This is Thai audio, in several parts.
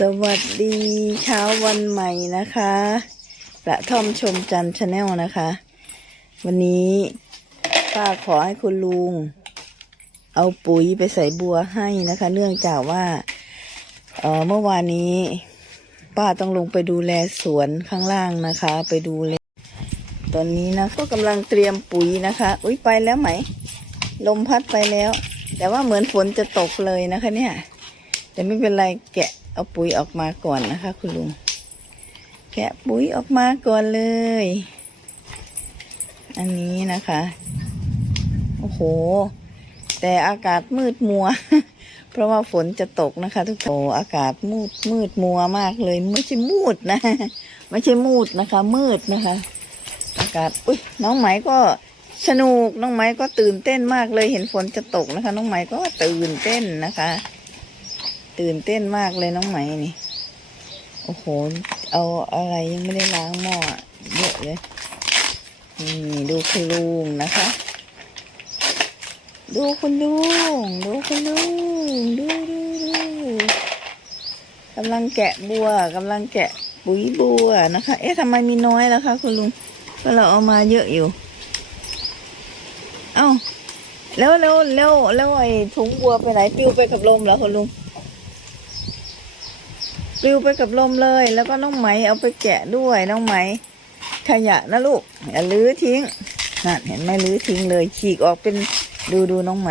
สวัสดีเช้าวันใหม่นะคะกระท่อมชมจันชาแนลนะคะ วันนี้ป้าขอให้คุณลุง เอาปุ๋ยไปใส่บัวให้นะคะ เนื่องจากว่าเออเมื่อวานนี้ ป้าต้องลงไปดูแลสวนข้างล่างนะคะ ไปดูแลตอนนี้นะก็กำลังเตรียมปุ๋ยนะคะ อุ้ยไปแล้วไหม ลมพัดไปแล้ว แต่ว่าเหมือนฝนจะตกเลยนะคะเนี่ย แต่ไม่เป็นไรแกะ เอาปุ๋ยออกมาก่อนนะคะ คุณลุง แกะปุ๋ยออกมาก่อนเลย อันนี้นะคะ โอ้โห แต่อากาศมืดมัว เพราะว่าฝนจะตกนะคะ ทุกคนอากาศมืดมืดมัวมากเลย ไม่ใช่มูดนะ ไม่ใช่มูดนะคะ มืดนะคะ อากาศ อุ้ยน้องไหมก็สนุกน้องไหมก็ตื่นเต้นมากเลยเห็นฝนจะตกนะคะ น้องไหมก็ตื่นเต้นนะคะ ตื่นเต้นมากเลยน้องไหมนี่ โอ้โห เอาอะไรยังไม่ได้ล้างหม้อเยอะเลย นี่ดูคุณลุงนะคะ ดูคุณลุง ดูคุณลุง ดูดูดูกำลังแกะบัวกำลังแกะปุ๋ยบัวนะคะ เอ๊ะทำไมมีน้อยแล่ะคะคุณลุงก็เราเอามาเยอะอยู่ เอ้าแล้วแล้วแล้วแล้วไอ้ถุงบัวไปไหนปลิวไปกับลมเหรอคุณลุง ปลิวไปกับลมเลย แล้วก็น้องไหมเอาไปแกะด้วยน้องไหมขยะนะลูกอย่าลื้อทิ้งนั่นเห็นไหมลื้อทิ้งเลย ฉีกออกเป็นดูดูน้องไหม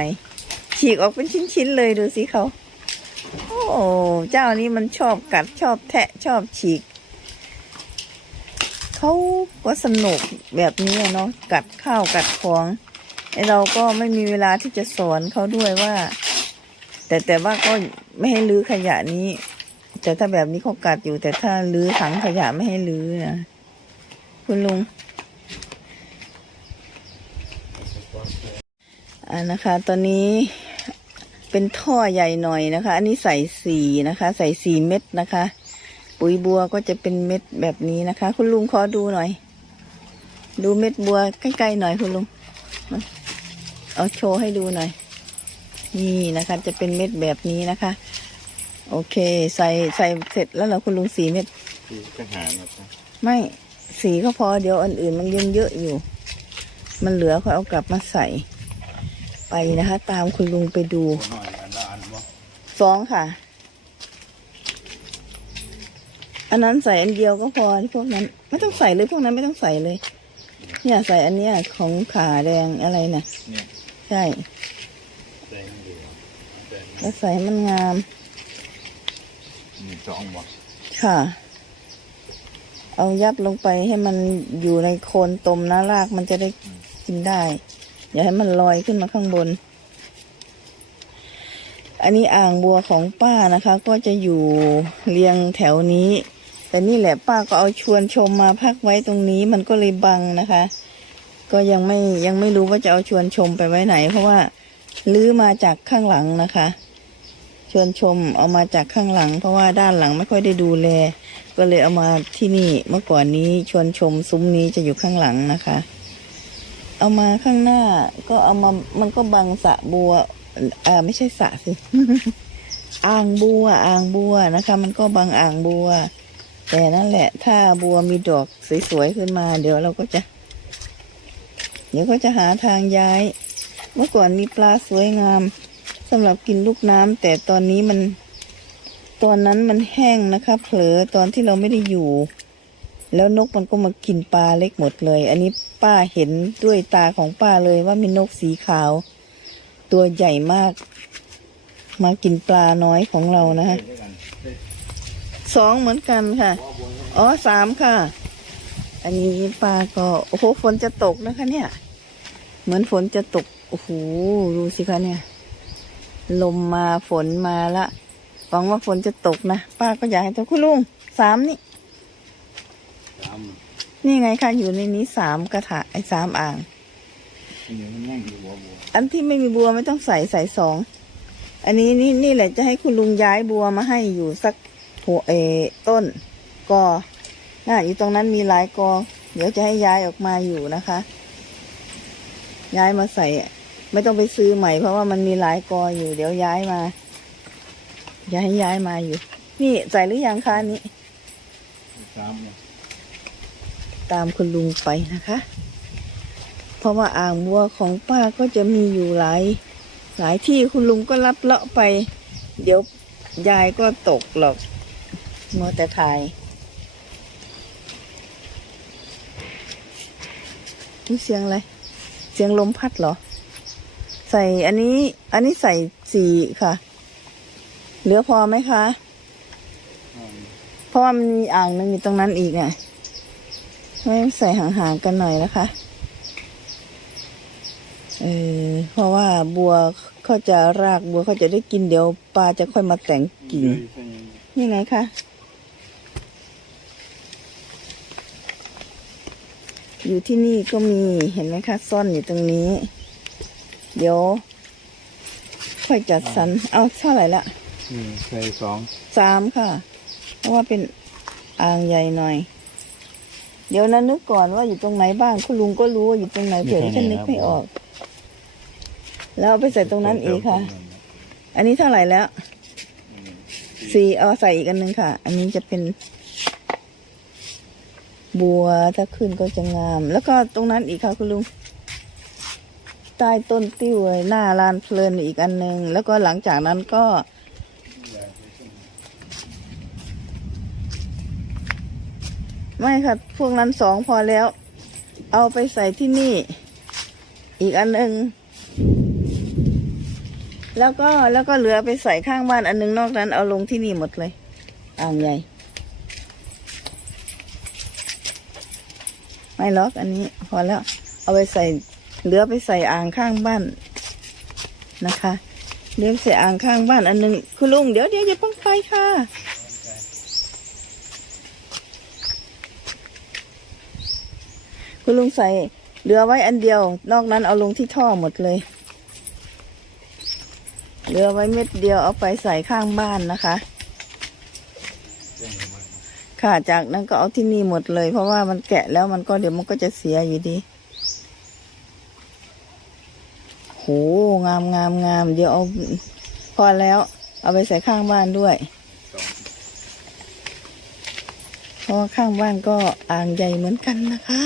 ฉีกออกเป็นชิ้นๆเลยดูสิเขาโอ้เจ้านี้มันชอบกัดชอบแทะชอบฉีกเขาก็สนุกแบบนี้เนาะกัดข้าวกัดของไอเราก็ไม่มีเวลาที่จะสอนเขาด้วยว่า แต่แต่ว่าก็ไม่ให้ลื้อขยะนี้ แต่ถ้าแบบนี้เขากัดอยู่ แต่ถ้าลื้อถังขยะไม่ให้ลื้อนะคุณลุงอ่านะคะ ตอนนี้เป็นท่อใหญ่หน่อยนะคะ อันนี้ใส่สีนะคะ ใส่สีเม็ดนะคะ ปุ๋ยบัวก็จะเป็นเม็ดแบบนี้นะคะ คุณลุงขอดูหน่อย ดูเม็ดบัวใกล้ๆหน่อยคุณลุงเอาโชว์ให้ดูหน่อย นี่นะคะ จะเป็นเม็ดแบบนี้นะคะ โอเค ใส่ใส่เสร็จแล้วเหราคุณลุงสีเม็ด คือทหารนะครับไม่สีก็พอเดี๋ยวอันอื่นมันยังเยอะอยู่ มันเหลือค่อยเอากลับมาใส่ ไปนะคะ ตามคุณลุงไปดูหน่อยอันละอันบ่สองค่ะ อันนั้นใส่อันเดียวก็พอที่พวกนั้น ไม่ต้องใส่เลยพวกนั้นไม่ต้องใส่เลย เนี่ยใส่อันเนี้ยของขาแดงอะไรนะ่ะ เนี่ยใช่แดงอยู่แดงแล้วใส่ให้มันงาม มีสองบ่ค่ะ เอายัดลงไปให้มันอยู่ในโคนตมนะรากมันจะได้กินได้ อย่าให้มันลอยขึ้นมาข้างบน อันนี้อ่างบัวของป้านะคะ ก็จะอยู่เรียงแถวนี้ แต่นี่แหละป้าก็เอาชวนชมมาพักไว้ตรงนี้มันก็เลยบังนะคะ ก็ยังไม่ยังไม่รู้ว่าจะเอาชวนชมไปไว้ไหน เพราะว่าลื้อมาจากข้างหลังนะคะ ชวนชมเอามาจากข้างหลัง เพราะว่าด้านหลังไม่ค่อยได้ดูแล ก็เลยเอามาที่นี่เมื่อก่อนนี้ชวนชมซุ้มนี้จะอยู่ข้างหลังนะคะ เอามาข้างหน้าก็เอามามันก็บังสะบัวอ่าไม่ใช่สะสิอ่างบัวอ่างบัวนะคะ มันก็บังอ่างบัว แต่นั่นแหละ ถ้าบัวมีดอกสวยๆขึ้นมา เดี๋ยวเราก็จะ เดี๋ยวก็จะหาทางย้าย เมื่อก่อนมีปลาสวยงาม สำหรับกินลูกน้ำแต่ตอนนี้มัน ตอนนั้นมันแห้งนะคะเผลอตอนที่เราไม่ได้อยู่ แล้วนกมันก็มากินปลาเล็กหมดเลย อันนี้ป้าเห็นด้วยตาของป้าเลยว่ามีนกสีขาว ตัวใหญ่มาก มากินปลาน้อยของเรานะคะสองเหมือนกันค่ะ อ๋อสามค่ะ อันนี้ปลาก็ โอ้โหฝนจะตกนะคะเนี่ย เหมือนฝนจะตก โอ้โห ดูสิคะเนี่ย ลมมาฝนมาละหวังว่าฝนจะตกนะ ป้าก็อยากให้ตัวคุณลุงสามนี่ สามนี่ไงคะอยู่ในนี้สามกระถะไอ้สามอ่างอันนี้มันแง่งอยู่บัวบัวอันที่ไม่มีบัวไม่ต้องใส่ใส่สอง อันนี้นี่นี่แหละจะให้คุณลุงย้ายบัวมาให้อยู่สักหัวเออต้นกอน่ะอยู่ตรงนั้นมีหลายกอ เดี๋ยวจะให้ย้ายออกมาอยู่นะคะ ย้ายมาใส่ ไม่ต้องไปซื้อใหม่ เพราะว่ามันมีหลายกออยู่ เดี๋ยวย้ายมาอย่าให้ย้ายมาอยู่ นี่ใส่หรือยังคะอันนี้สามเนี่ยตามคุณลุงไปนะคะ เพราะว่าอ่างบัวของป้าก็จะมีอยู่หลาย หลายที่คุณลุงก็รับเลาะไป เดี๋ยวยายก็ตกหรอกมัวแต่ถ่ายนี่เสียงอะไร เสียงลมพัดเหรอ ใส่อันนี้ อันนี้ใส่สีค่ะ เหลือพอไหมคะอ่าเพราะว่ามันมีอ่างหนึงอยู่ตรงนั้นอีกอะไม่ใส่ห่างๆกันหน่อยนะคะ เออเพราะว่าบัวเขาจะรากบัวเขาจะได้กินเดี๋ยวปลาจะค่อยมาแต่งกิ่งนี่ไงคะอยู่ที่นี่ก็มีเห็นไหมคะ ซ่อนอยู่ตรงนี้ เดี๋ยว ค่อยจัดสรรเอาเท่าไหร่ละอืมใส่สองสามค่ะ เพราะว่าเป็นอ่างใหญ่หน่อย เดี๋ยวนั้นนึกก่อนว่าอยู่ตรงไหนบ้าง คุณลุงก็รู้ว่าอยู่ตรงไหนเผื่อฉันนึกไม่ออก แล้วเอาไปใส่ตรงนั้นอีกค่ะ อันนี้เท่าไหร่แล้วอืมสี่เอาใส่อีกอันหนึงค่ะ อันนี้จะเป็น บัวถ้าขึ้นก็จะงาม แล้วก็ตรงนั้นอีกค่ะคุณลุง ใต้ต้นติ้วหน้าลานเพลินอีกอันหนึ่งแล้วก็หลังจากนั้นก็ ไม่ค่ะพวกนั้นสองพอแล้ว เอาไปใส่ที่นี่ อีกอันหนึ่งแล้วก็แล้วก็เหลือไปใส่ข้างบ้านอันหนึงนอกนั้นเอาลงที่นี่หมดเลยอ่างใหญ่ไม่ล็อกอันนี้พอแล้ว เอาไปใส่ เหลือไปใส่อ่างข้างบ้านนะคะเหลือไปใส่อ่างข้างบ้านอันหนึงคุณลุงเดี๋ยวเดี๋ยวอย่าเพิ่งไปค่ะ คุณลุงใส่เหลือไว้อันเดียว นอกนั้นเอาลงที่ท่อหมดเลยเหลือไว้เม็ดเดียวเอาไปใส่ข้างบ้านนะคะ ค่ะจากนั้นก็เอาที่นี่หมดเลย เพราะว่ามันแกะแล้วมันก็เดี๋ยวมันก็จะเสียอยู่ดี โหงามงามงามเดี๋ยวเอาพอแล้ว เอาไปใส่ข้างบ้านด้วยเพราะข้างบ้านก็อ่างใหญ่เหมือนกันนะคะ